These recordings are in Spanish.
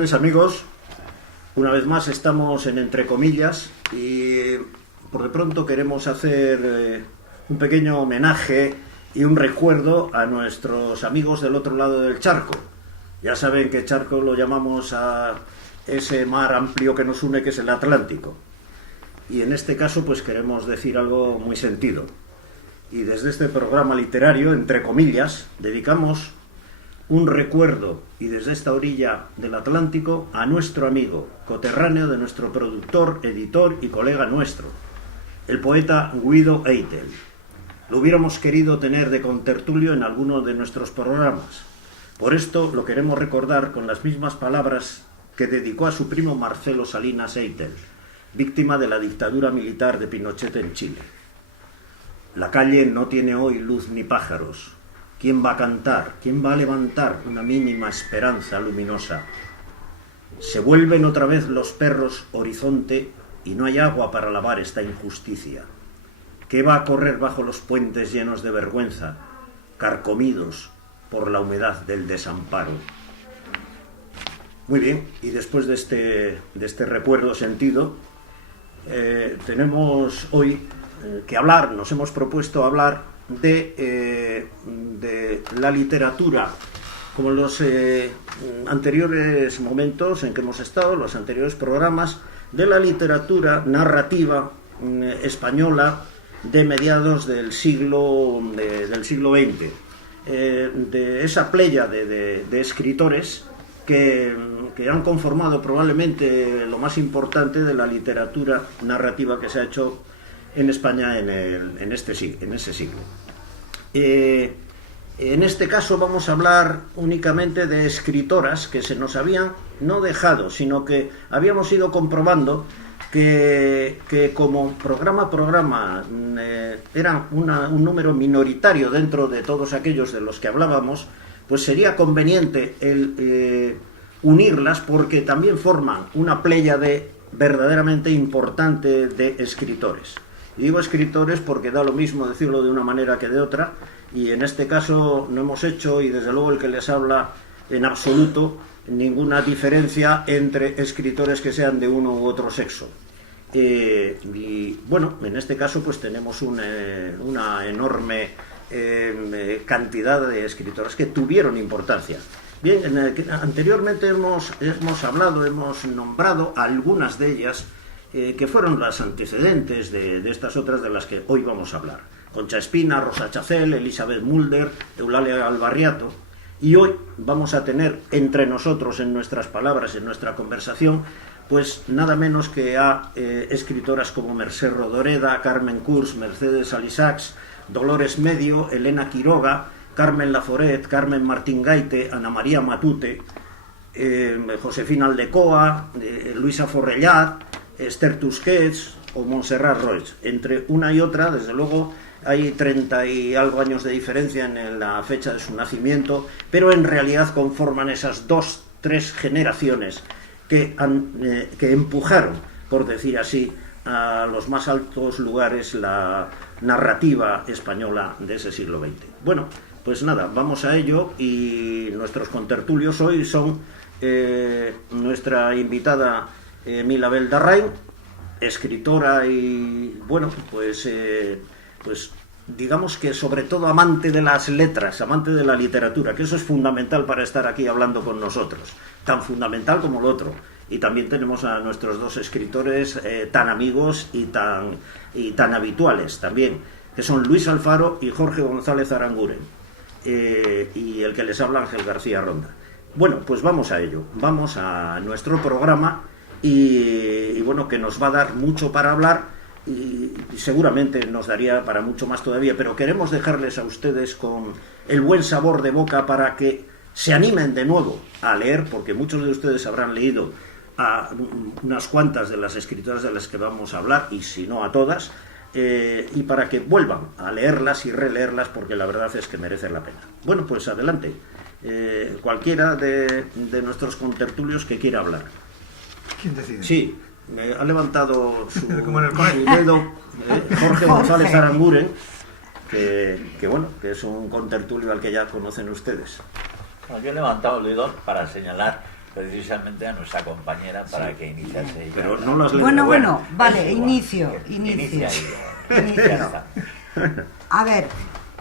tardes, amigos. Una vez más estamos en Entre Comillas y por de pronto queremos hacer un pequeño homenaje y un recuerdo a nuestros amigos del otro lado del charco. Ya saben que charco lo llamamos a ese mar amplio que nos une, que es el Atlántico. Y en este caso pues queremos decir algo muy sentido. Y desde este programa literario, Entre Comillas, dedicamos un recuerdo, y desde esta orilla del Atlántico, a nuestro amigo, coterráneo de nuestro productor, editor y colega nuestro, el poeta Guido Eitel. Lo hubiéramos querido tener de contertulio en alguno de nuestros programas. Por esto lo queremos recordar con las mismas palabras que dedicó a su primo Marcelo Salinas Eitel, víctima de la dictadura militar de Pinochet en Chile. La calle no tiene hoy luz ni pájaros. ¿Quién va a cantar? ¿Quién va a levantar una mínima esperanza luminosa? Se vuelven otra vez los perros horizonte y no hay agua para lavar esta injusticia. ¿Qué va a correr bajo los puentes llenos de vergüenza, carcomidos por la humedad del desamparo? Muy bien, y después de este recuerdo sentido, tenemos hoy que hablar, nos hemos propuesto hablar de la literatura, como en los anteriores momentos en que hemos estado, los anteriores programas, de la literatura narrativa española de mediados del siglo XX, de esa playa de escritores que han conformado probablemente lo más importante de la literatura narrativa que se ha hecho en España en ese siglo. En este caso vamos a hablar únicamente de escritoras que se nos habían no dejado, sino que habíamos ido comprobando que como programa a programa eran un número minoritario dentro de todos aquellos de los que hablábamos, pues sería conveniente el unirlas, porque también forman una pléyade verdaderamente importante de escritores. Y digo escritores porque da lo mismo decirlo de una manera que de otra, y en este caso no hemos hecho, y desde luego el que les habla, en absoluto ninguna diferencia entre escritores que sean de uno u otro sexo. Y bueno, en este caso pues tenemos una enorme cantidad de escritores que tuvieron importancia. Bien, anteriormente hemos hablado, hemos nombrado algunas de ellas, que fueron las antecedentes de estas otras de las que hoy vamos a hablar. Concha Espina, Rosa Chacel, Elizabeth Mulder, Eulalia Albarriato. Y hoy vamos a tener entre nosotros, en nuestras palabras, en nuestra conversación, pues nada menos que a escritoras como Mercè Rodoreda, Carmen Curs, Mercedes Alisax, Dolores Medio, Elena Quiroga, Carmen Laforet, Carmen Martín Gaite, Ana María Matute, Josefina Aldecoa, Luisa Forrellat, Esther Tusquets o Montserrat Roig. Entre una y otra, desde luego, hay 30 y algo años de diferencia en la fecha de su nacimiento, pero en realidad conforman esas 2-3 generaciones que empujaron, por decir así, a los más altos lugares la narrativa española de ese siglo XX. Bueno, pues nada, vamos a ello, y nuestros contertulios hoy son nuestra invitada Milabel Darrain, escritora y, bueno, pues digamos que sobre todo amante de las letras, amante de la literatura, que eso es fundamental para estar aquí hablando con nosotros, tan fundamental como lo otro. Y también tenemos a nuestros dos escritores tan amigos y tan habituales también, que son Luis Alfaro y Jorge González Aranguren, y el que les habla, Ángel García Ronda. Bueno, pues vamos a ello, vamos a nuestro programa. Y bueno, que nos va a dar mucho para hablar, y seguramente nos daría para mucho más todavía, pero queremos dejarles a ustedes con el buen sabor de boca para que se animen de nuevo a leer, porque muchos de ustedes habrán leído a unas cuantas de las escritoras de las que vamos a hablar, y si no a todas, y para que vuelvan a leerlas y releerlas, porque la verdad es que merecen la pena. Bueno, pues adelante, cualquiera de nuestros contertulios que quiera hablar. ¿Quién decide? Sí, me ha levantado su dedo Jorge González Aranguren, que bueno, que es un contertulio al que ya conocen ustedes. Bueno, yo he levantado el dedo para señalar precisamente a nuestra compañera para que iniciase ella. Pero no las Bueno, vale, inicio. inicio. Ya está. A ver,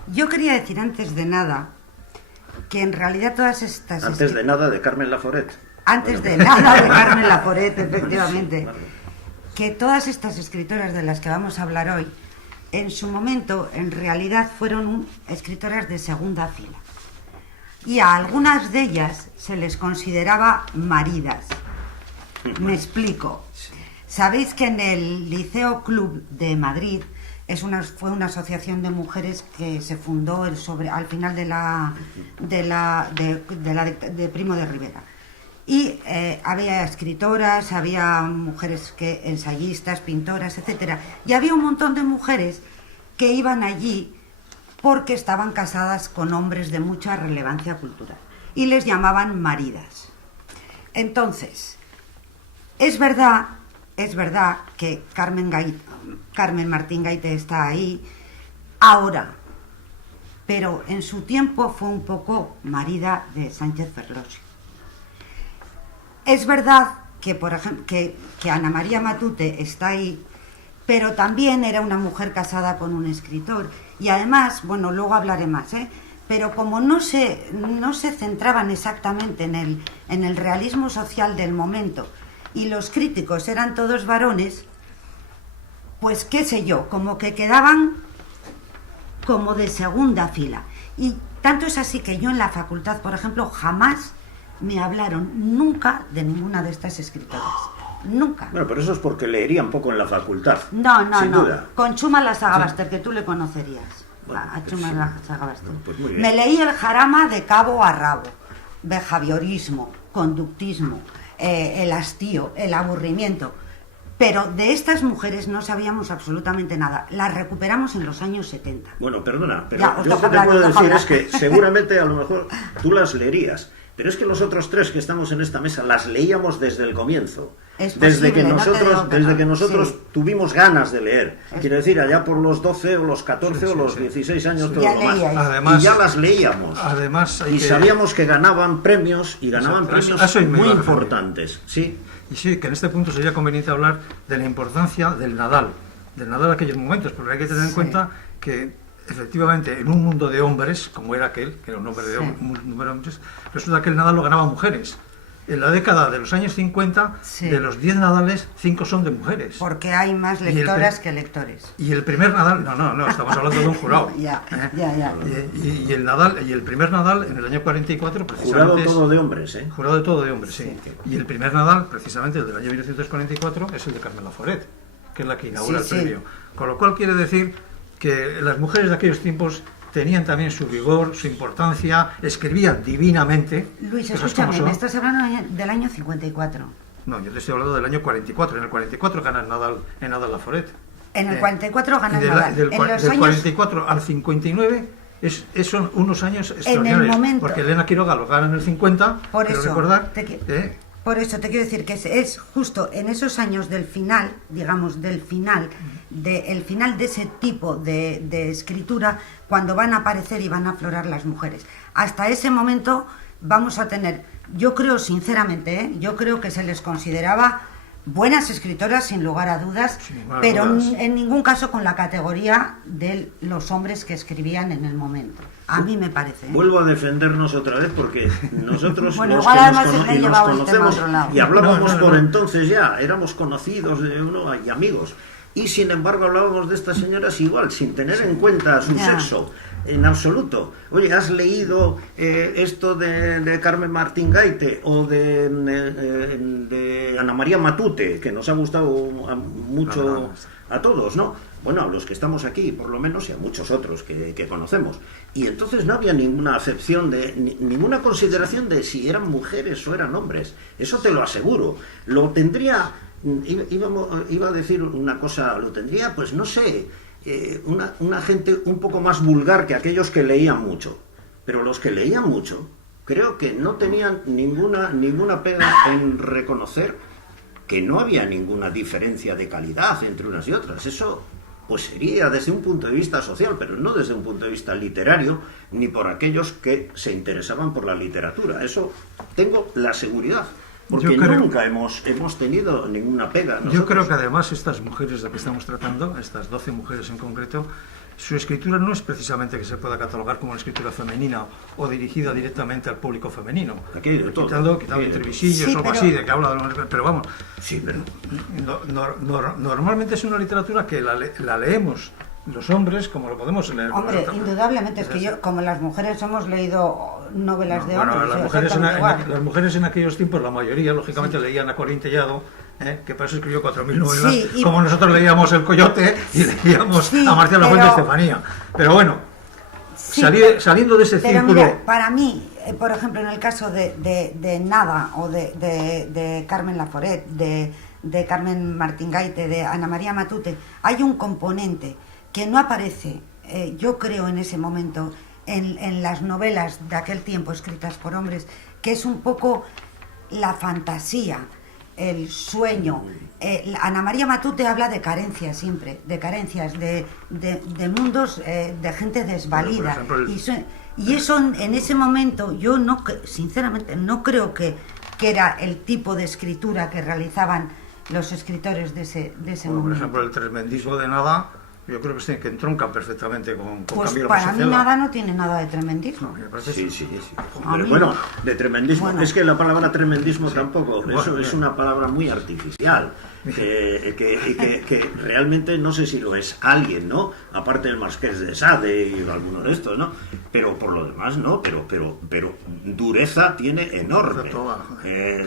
yo quería decir antes de nada que en realidad todas estas... Antes de nada de Carmen Laforet. Antes de nada de Carmen Laforet, efectivamente. Que todas estas escritoras de las que vamos a hablar hoy, en su momento, en realidad, fueron escritoras de segunda fila. Y a algunas de ellas se les consideraba maridas. Me explico. Sabéis que en el Liceo Club de Madrid fue una asociación de mujeres que se fundó al final de Primo de Rivera. Y había escritoras, había mujeres ensayistas, pintoras, etcétera. Y había un montón de mujeres que iban allí porque estaban casadas con hombres de mucha relevancia cultural. Y les llamaban maridas. Entonces, es verdad que Carmen Martín Gaite está ahí ahora, pero en su tiempo fue un poco marida de Sánchez Ferlosio. Es verdad que, por ejemplo, que Ana María Matute está ahí, pero también era una mujer casada con un escritor. Y además, bueno, luego hablaré más, pero como no se centraban exactamente en el realismo social del momento y los críticos eran todos varones, pues qué sé yo, como que quedaban como de segunda fila. Y tanto es así que yo en la facultad, por ejemplo, jamás me hablaron nunca de ninguna de estas escritoras. Nunca. Bueno, pero eso es porque leerían poco en la facultad. No. Duda. Con Chuma Lasagabaster, que tú le conocerías. Bueno, a Chuma Lasagabaster. Pues muy bien. Me leí el Jarama de cabo a rabo. Behaviorismo, conductismo, el hastío, el aburrimiento. Pero de estas mujeres no sabíamos absolutamente nada. Las recuperamos en los años 70. Bueno, perdona, pero Ya, yo lo que te puedo decir es que seguramente a lo mejor tú las leerías. Pero es que los otros tres que estamos en esta mesa las leíamos desde el comienzo. Desde que nosotros tuvimos ganas de leer. Quiero decir, allá por los 12 o los 14 o los 16 años, todo lo más. Además, y ya las leíamos. Además, sabíamos que ganaban premios y ganaban premios muy importantes. Sí. Y sí, que en este punto sería conveniente hablar de la importancia del Nadal en aquellos momentos, porque hay que tener en cuenta que efectivamente en un mundo de hombres, como era aquel, que era un hombre de hombres, resulta que el Nadal lo ganaban mujeres. En la década de los años 50, de los 10 Nadales, 5 son de mujeres. Porque hay más lectoras que lectores. Y el primer Nadal, no, estamos hablando de un jurado. Ya. Y el Nadal, y el primer Nadal en el año 44, precisamente. Jurado todo de hombres, ¿eh? Jurado de todo de hombres, sí. Y el primer Nadal, precisamente el del año 1944, es el de Carmen Laforet, que es la que inaugura el premio. Con lo cual quiere decir que las mujeres de aquellos tiempos tenían también su vigor, su importancia, escribían divinamente. Luis, escúchame, me estás hablando del año 54. No, yo te estoy hablando del año 44. En el 44 gana el Nadal Laforet. En el 44 gana el Nadal. Del 44 al 59 son unos años extraordinarios. Porque Elena Quiroga lo gana en el 50. Por eso, recordar, por eso te quiero decir que es justo en esos años del final, digamos, el final de ese tipo de escritura, cuando van a aparecer y van a aflorar las mujeres. Hasta ese momento vamos a tener, yo creo sinceramente, yo creo que se les consideraba buenas escritoras sin lugar a dudas, pero en ningún caso con la categoría de los hombres que escribían en el momento. A mí me parece. Vuelvo a defendernos otra vez porque nosotros bueno, los igual que nos conocemos y hablábamos no. por entonces ya, éramos conocidos de uno y amigos. Y sin embargo hablábamos de estas señoras igual, sin tener en cuenta su sexo, en absoluto. Oye, ¿has leído esto de Carmen Martín Gaite o de Ana María Matute, que nos ha gustado mucho a todos, ¿no? Bueno, a los que estamos aquí, por lo menos, y a muchos otros que conocemos. Y entonces no había ninguna acepción, ninguna consideración de si eran mujeres o eran hombres. Eso te lo aseguro. Lo tendría... Iba a decir una cosa, lo tendría, pues no sé, una gente un poco más vulgar que aquellos que leían mucho. Pero los que leían mucho, creo que no tenían ninguna pega en reconocer que no había ninguna diferencia de calidad entre unas y otras. Eso pues sería desde un punto de vista social, pero no desde un punto de vista literario, ni por aquellos que se interesaban por la literatura. Eso tengo la seguridad, porque nunca hemos tenido ninguna pega nosotros. Yo creo que además estas mujeres de que estamos tratando, estas 12 mujeres en concreto, su escritura no es precisamente que se pueda catalogar como una escritura femenina o dirigida directamente al público femenino. Aquí hay de todo. Quitando entrevisillos o algo así, de que habla de los... Pero vamos, sí, pero... normalmente es una literatura que la leemos los hombres como lo podemos leer. Hombre, indudablemente, es que yo, como las mujeres hemos leído novelas de hombres. Las mujeres en aquellos tiempos, la mayoría, lógicamente, leían a Corín Tellado, que para eso escribió 4.000 novelas, como nosotros leíamos El Coyote y leíamos a Marcial Lafuente y Estefanía. Pero bueno, saliendo de ese círculo... Mira, para mí, por ejemplo, en el caso de Nada, o de Carmen Laforet, de Carmen Martín-Gaite, de Ana María Matute, hay un componente que no aparece, yo creo, en ese momento, en las novelas de aquel tiempo escritas por hombres, que es un poco la fantasía, el sueño. Ana María Matute habla de carencias siempre, de carencias, de mundos, de gente desvalida. Y eso en ese momento, yo no, sinceramente, no creo que era el tipo de escritura que realizaban los escritores de ese momento. Por ejemplo, el tremendismo de Nada, yo creo que entronca perfectamente con pues Camilo para José mí Cela. Nada no tiene nada de tremendismo. Sí. Pero bueno, de tremendismo. Bueno, es que la palabra tremendismo tampoco, eso es una palabra muy artificial. Que realmente no sé si lo es alguien, ¿no? Aparte del Marqués de Sade y alguno de estos, ¿no? Pero por lo demás, ¿no? Pero dureza tiene enorme.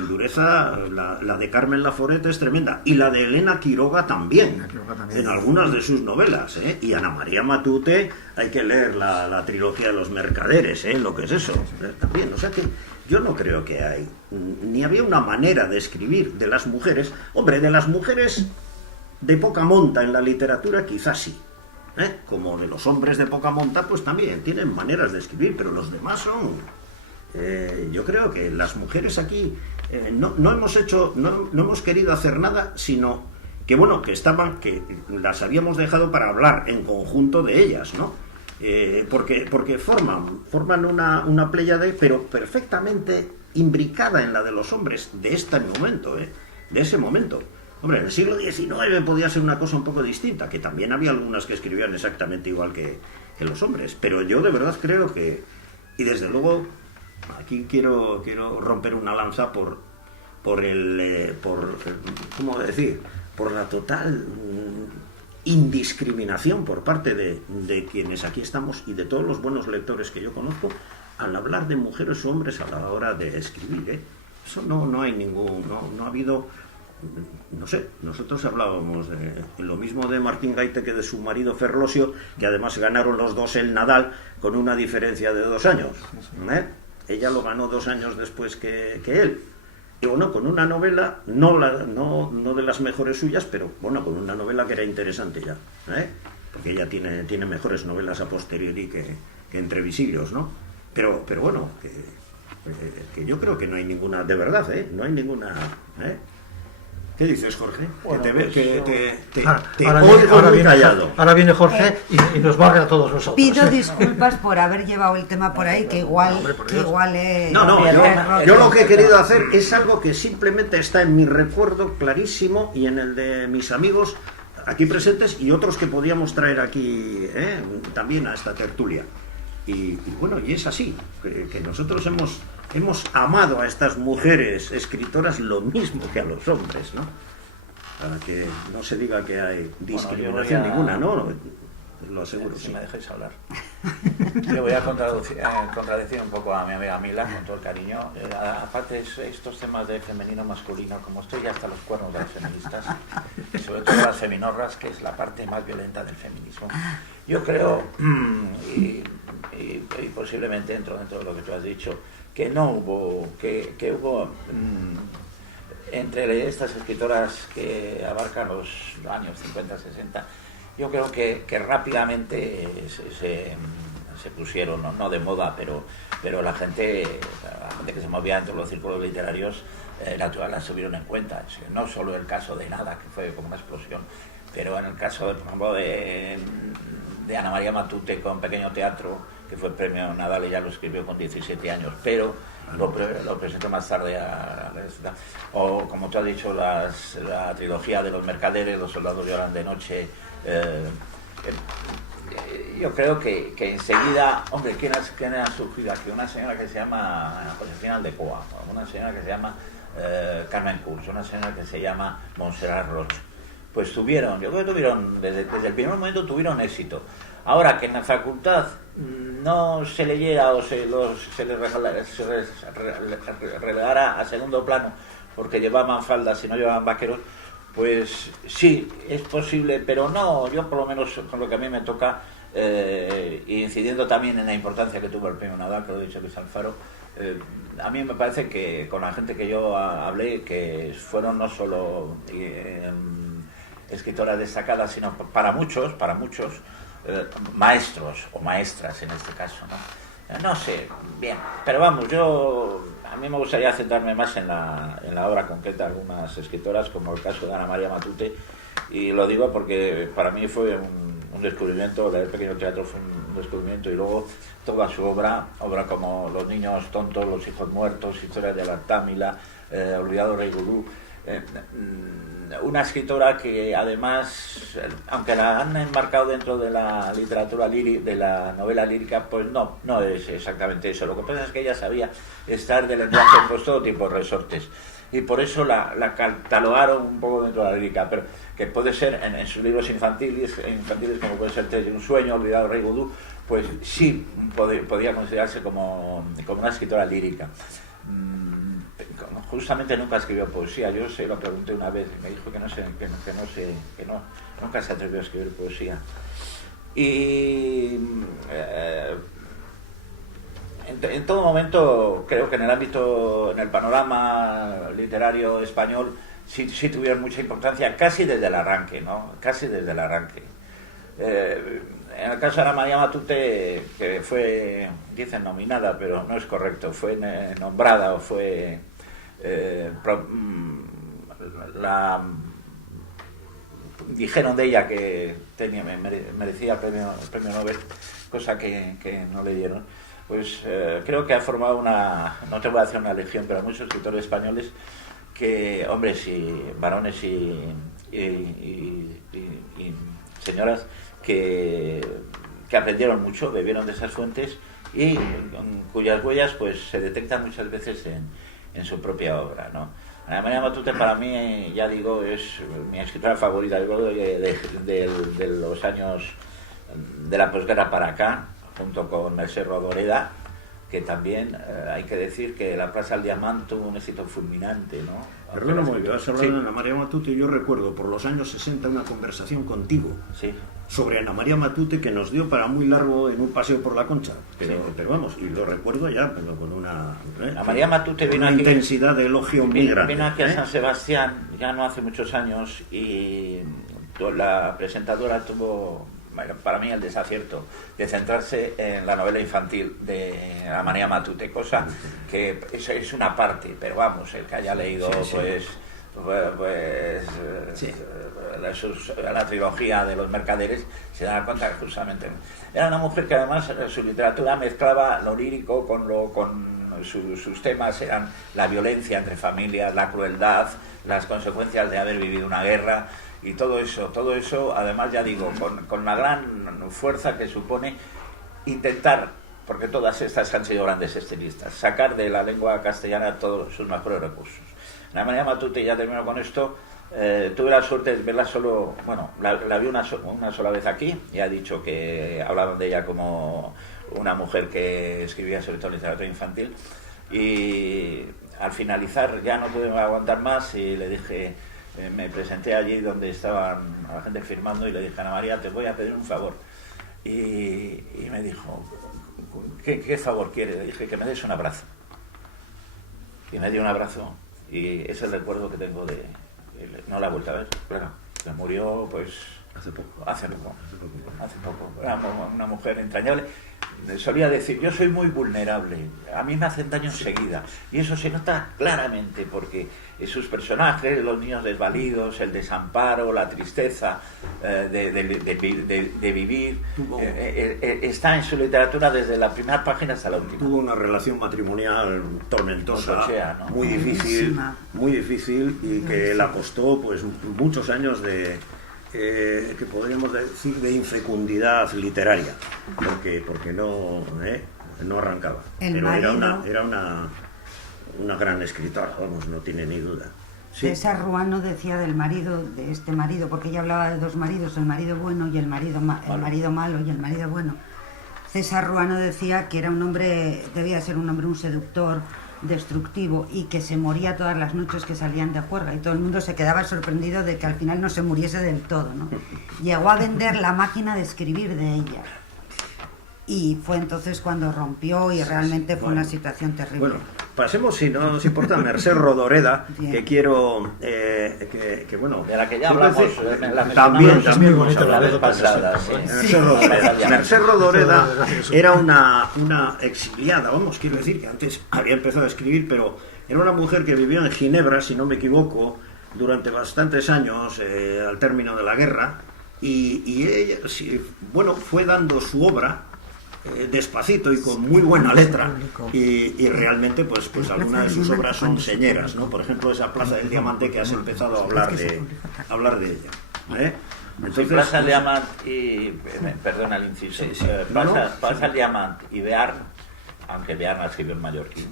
Dureza, la de Carmen Laforet es tremenda. Y la de Elena Quiroga también. En algunas de sus novelas, ¿eh? Y Ana María Matute, hay que leer la trilogía de los mercaderes, ¿eh? Lo que es eso. También, o sea que yo no creo que hay, ni había una manera de escribir de las mujeres. Hombre, de las mujeres de poca monta en la literatura quizás sí, ¿eh? Como de los hombres de poca monta, pues también tienen maneras de escribir, pero los demás son... yo creo que las mujeres aquí no hemos querido hacer nada, sino que bueno, que las habíamos dejado para hablar en conjunto de ellas, ¿no? Porque forman una pléyade, pero perfectamente imbricada en la de los hombres de este momento, de ese momento. Hombre, en el siglo XIX podía ser una cosa un poco distinta, que también había algunas que escribían exactamente igual que los hombres, pero yo de verdad creo que, y desde luego, aquí quiero romper una lanza por ¿cómo decir? Por la total indiscriminación por parte de quienes aquí estamos y de todos los buenos lectores que yo conozco al hablar de mujeres o hombres a la hora de escribir, ¿eh? Eso no hay ningún, no ha habido, no sé, nosotros hablábamos de lo mismo de Martín-Gaite que de su marido Ferlosio, que además ganaron los dos el Nadal con una diferencia de 2 años, ¿eh? Ella lo ganó 2 años después que él. Y bueno, con una novela, no de las mejores suyas, pero bueno, con una novela que era interesante ya, ¿eh? Porque ella tiene mejores novelas a posteriori que Entrevisillos, ¿no? Pero bueno, que yo creo que no hay ninguna, de verdad, no hay ninguna, ¿eh? ¿Qué dices, Jorge? Bueno, ahora viene Jorge y nos barre a todos nosotros. Pido disculpas por haber llevado el tema por ahí, que igual es... Yo lo que he querido hacer es algo que simplemente está en mi recuerdo clarísimo y en el de mis amigos aquí presentes y otros que podíamos traer aquí, también a esta tertulia. Y bueno, y es así, que nosotros hemos amado a estas mujeres escritoras lo mismo que a los hombres, ¿no? Para que no se diga que hay discriminación ninguna, ¿no? Lo aseguro, si me dejáis hablar. Yo voy a contradecir un poco a mi amiga Mila, con todo el cariño. Aparte, estos temas de femenino-masculino, como estoy hasta los cuernos de las feministas, y sobre todo las feminorras, que es la parte más violenta del feminismo, yo creo, y posiblemente dentro de lo que tú has dicho, que hubo entre estas escritoras que abarcan los años 50, 60, yo creo que rápidamente se pusieron, no de moda, pero la gente que se movía entre los círculos literarios las tuvieron en cuenta. No solo el caso de Nada, que fue como una explosión, pero en el caso, por ejemplo, de Ana María Matute con Pequeño Teatro, que fue el premio Nadal, ella lo escribió con 17 años, pero lo presentó más tarde o como tú has dicho, la trilogía de los mercaderes, Los soldados lloran de noche. Yo creo que enseguida, hombre, ¿quién ha surgido aquí? Una señora que se llama Josefina Aldecoa, una señora que se llama Carmen Curs, una señora que se llama Montserrat Roig. Pues yo creo que tuvieron, desde el primer momento tuvieron éxito. Ahora, que en la facultad no se leyera o se les relegara a segundo plano porque llevaban faldas y no llevaban vaqueros, pues sí, es posible, pero no, yo por lo menos con lo que a mí me toca, incidiendo también en la importancia que tuvo el premio Nadal, que lo he dicho Luis Alfaro, a mí me parece que con la gente que yo hablé, que fueron no solo escritoras destacadas, sino para muchos, maestros o maestras en este caso, ¿no? No sé, bien, pero vamos, a mí me gustaría centrarme más en la obra concreta de algunas escritoras, como el caso de Ana María Matute, y lo digo porque para mí fue un descubrimiento, leer Pequeño Teatro fue un descubrimiento, y luego toda su obra como Los niños tontos, Los hijos muertos, Historia de la Támila, Olvidado Rey Gulú, una escritora que además, aunque la han enmarcado dentro de la literatura lírica, de la novela lírica, pues no es exactamente eso. Lo que pasa es que ella sabía estar del lenguaje pues todo tipo de resortes, y por eso la catalogaron un poco dentro de la lírica, pero que puede ser en sus libros infantiles como puede ser Tres de un sueño, Olvidado Rey Gudú, pues sí podía considerarse como una escritora lírica. Justamente nunca escribió poesía. Yo se lo pregunté una vez y me dijo que nunca se atrevió a escribir poesía. Y en todo momento creo que en el panorama literario español sí tuvieron mucha importancia, casi desde el arranque, ¿no? Casi desde el arranque. En el caso de Ana María Matute, que fue, dicen nominada, pero no es correcto, fue nombrada o fue... dijeron de ella que merecía el premio Nobel, cosa que no le dieron. Pues creo que ha formado no te voy a decir una legión, pero muchos escritores españoles que, hombres y varones y señoras que aprendieron mucho, bebieron de esas fuentes y cuyas huellas pues se detectan muchas veces en su propia obra, ¿no? Ana María Matute para mí, ya digo, es mi escritora favorita de los años de la posguerra para acá, junto con Mercè Rodoreda, que también hay que decir que La Plaza del Diamant tuvo un éxito fulminante, ¿no? Perdona, muy bien, has hablado de Ana María Matute, y yo recuerdo por los años 60 una conversación contigo sobre Ana María Matute que nos dio para muy largo en un paseo por la Concha, pero vamos, y lo recuerdo ya, pero con una Ana María Matute vino aquí, intensidad de elogio muy grande. Vino aquí a San Sebastián, ya no hace muchos años, y la presentadora tuvo, para mí, el desacierto de centrarse en la novela infantil de Ana María Matute, cosa que es una parte, pero vamos, el que haya leído la trilogía de los mercaderes se da cuenta que justamente era una mujer que además su literatura mezclaba lo lírico con sus temas, eran la violencia entre familias, la crueldad, las consecuencias de haber vivido una guerra, y todo eso además, ya digo, con la gran fuerza que supone intentar, porque todas estas han sido grandes estilistas, sacar de la lengua castellana todos sus mejores recursos. Ana María Matute, ya termino con esto, tuve la suerte de verla solo, la vi una sola vez aquí, y ha dicho que hablaban de ella como una mujer que escribía sobre todo literatura infantil, y al finalizar ya no pude aguantar más y le dije, me presenté allí donde estaban la gente firmando y le dije, Ana María, te voy a pedir un favor. Y me dijo, ¿qué favor quiere? Le dije, que me des un abrazo. Y me dio un abrazo, y es el recuerdo que tengo no la he vuelto a ver, claro. Se murió pues Hace poco. Hace poco. Era una mujer entrañable. Solía decir, yo soy muy vulnerable, a mí me hacen daño enseguida. Y eso se nota claramente porque sus personajes, los niños desvalidos, el desamparo, la tristeza de vivir, está en su literatura desde la primera página hasta la última. Tuvo una relación matrimonial tormentosa, ¿no? muy difícil, y que la costó pues muchos años de... que podríamos decir de infecundidad literaria, porque no arrancaba. Pero era una gran escritora, vamos, no tiene ni duda. Sí. César Ruano decía del marido, de este marido, porque ella hablaba de dos maridos, el marido bueno y el marido malo y el marido bueno. César Ruano decía que era un hombre, debía ser un hombre, un seductor, destructivo, y que se moría todas las noches que salían de juerga, y todo el mundo se quedaba sorprendido de que al final no se muriese del todo, ¿no? Llegó a vender la máquina de escribir de ella, y fue entonces cuando rompió, y realmente fue una situación terrible. Bueno, pasemos, si no nos importa, a Mercè Rodoreda, que quiero que bueno, de la que ya hablamos, también muy bonita la vez pasada, sí. Mercè Rodoreda era una exiliada, vamos, quiero decir que antes había empezado a escribir, pero era una mujer que vivió en Ginebra, si no me equivoco, durante bastantes años, al término de la guerra, y ella, bueno, fue dando su obra despacito y con muy buena letra, y realmente pues algunas de sus obras son señeras, ¿no? Por ejemplo, esa Plaza del Diamante, que has empezado a hablar de ella, Entonces, Plaza del Diamante y perdona el inciso, Plaza del Diamante y Bearn, aunque Bearn la escribió en mallorquín,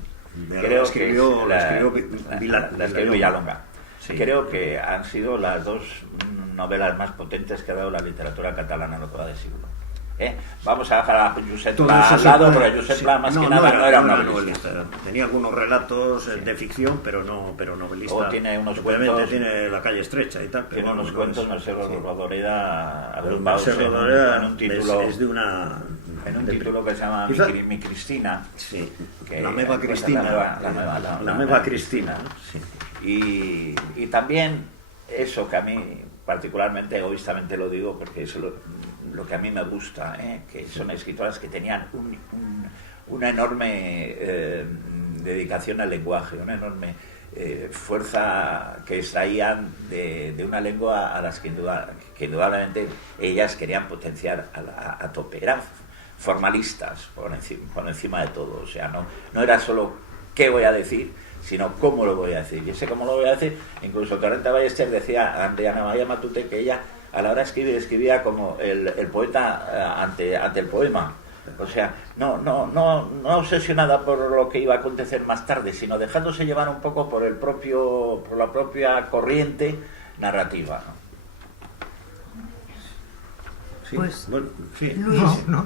creo que la escribió Villalonga. Sí. Creo que han sido las dos novelas más potentes que ha dado la literatura catalana en lo que va de siglo. Vamos a dejar a Josep Pla al lado, pero Josep Pla más que nada no era un novelista. Tenía algunos relatos de ficción, pero no novelista. O tiene unos obviamente cuentos, tiene La calle estrecha y tal. Pero tiene unos cuentos, Mercè Rodoreda agrupados en un título, es de una... En un título que se llama Mi Cristina. Sí, que la Meva Cristina. La Meva Cristina. Sí. Y también eso que a mí, particularmente egoístamente lo digo, porque es lo que a mí me gusta, que son escritoras que tenían una enorme dedicación al lenguaje, una enorme fuerza que extraían de una lengua a las que indudablemente ellas querían potenciar a tope. Eran formalistas por encima de todo, o sea, no era solo qué voy a decir, sino cómo lo voy a decir. Y ese cómo lo voy a decir, incluso Torrente Ballester decía ante Ana María Matute que ella a la hora de escribir escribía como el poeta ante el poema. O sea, no obsesionada por lo que iba a acontecer más tarde, sino dejándose llevar un poco por la propia corriente narrativa, ¿no? Sí, pues, bueno, sí. Luis. No.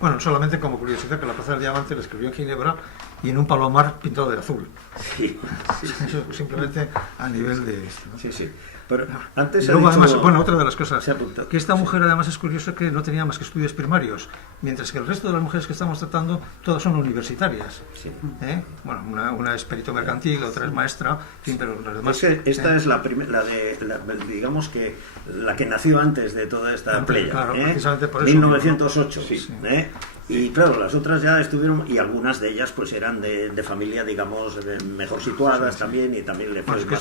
Bueno, solamente como curiosidad que la Plaza del Diamante la escribió en Ginebra y en un palomar pintado de azul. Sí. Eso simplemente a nivel de esto, ¿no? Sí. Pero antes luego, dicho, además, bueno, otra de las cosas, que esta sí. mujer además es curioso que no tenía más que estudios primarios, mientras que el resto de las mujeres que estamos tratando todas son universitarias. Sí. Bueno, una es perito mercantil, otra es maestra, en fin, pero las demás... Es que esta es digamos que la que nació antes de toda esta playa, claro, precisamente por eso 1908, mismo, ¿no? Sí. Y claro, las otras ya estuvieron, y algunas de ellas pues eran de familia, digamos, mejor situadas también, y también le fue es que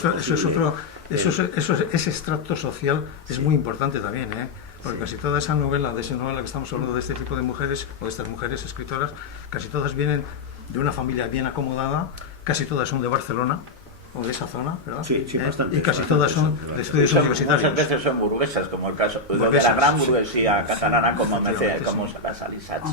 ese extracto social es muy importante también, porque casi toda esa novela que estamos hablando de este tipo de mujeres, o de estas mujeres escritoras, casi todas vienen de una familia bien acomodada, casi todas son de Barcelona, o de esa zona, ¿verdad? Sí, bastante. Y casi todas son de estudios universitarios. Muchas veces son burguesas, como el caso de la gran burguesía catalana, como la Salisach,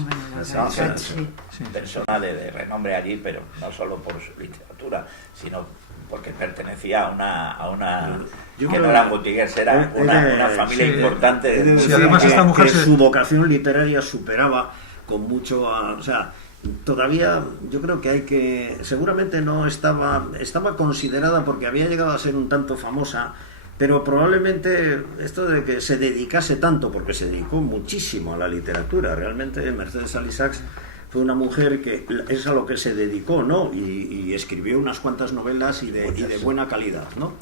persona de renombre allí, pero no solo por su literatura, sino porque pertenecía a una que no eran botiguers, era una familia importante. Sí, además esta mujer su vocación literaria superaba con mucho o sea, todavía yo creo que seguramente no estaba considerada, porque había llegado a ser un tanto famosa, pero probablemente esto de que se dedicase tanto, porque se dedicó muchísimo a la literatura, realmente Mercedes Salisach fue una mujer que es a lo que se dedicó, ¿no? Y escribió unas cuantas novelas y de buena calidad, ¿no?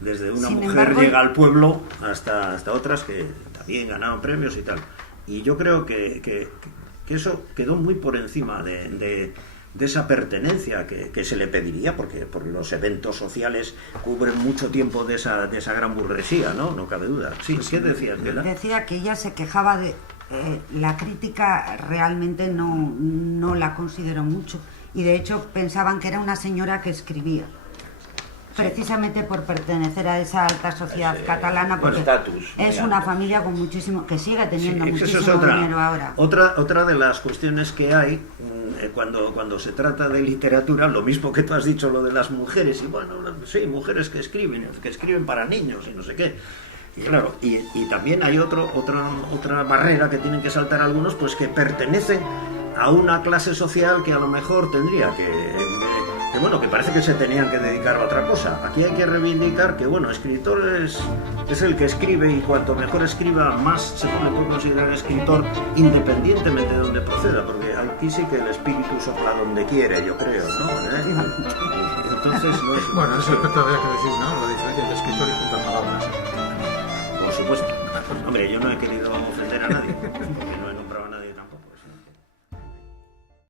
desde una Sin mujer embargo, llega al pueblo hasta otras que también ganaban premios y tal. Y yo creo que eso quedó muy por encima de esa pertenencia que se le pediría, porque los eventos sociales cubren mucho tiempo de esa gran burguesía, ¿no? No cabe duda. Sí, ¿qué decías, Pilar? Decía que ella se quejaba de... la crítica realmente no la consideró mucho, y de hecho pensaban que era una señora que escribía. Precisamente por pertenecer a esa alta sociedad catalana, porque estatus, es una familia con muchísimo, que sigue teniendo Sí, eso muchísimo es dinero ahora. Otra de las cuestiones que hay cuando se trata de literatura, lo mismo que tú has dicho, lo de las mujeres, y bueno, sí, mujeres que escriben para niños y no sé qué. Y claro, y también hay otra barrera que tienen que saltar algunos, pues que pertenecen a una clase social que a lo mejor tendría que bueno, que parece que se tenían que dedicar a otra cosa. Aquí hay que reivindicar que, bueno, escritor es el que escribe, y cuanto mejor escriba, más se le puede considerar escritor, independientemente de donde proceda, porque aquí sí que el espíritu sopla donde quiere, yo creo, ¿no? Entonces, no es... Bueno, en ese aspecto habría que decir, ¿no?, la diferencia entre escritor y juntar palabras. Por supuesto. Hombre, yo no he querido ofender a nadie, porque no he nombrado a nadie tampoco.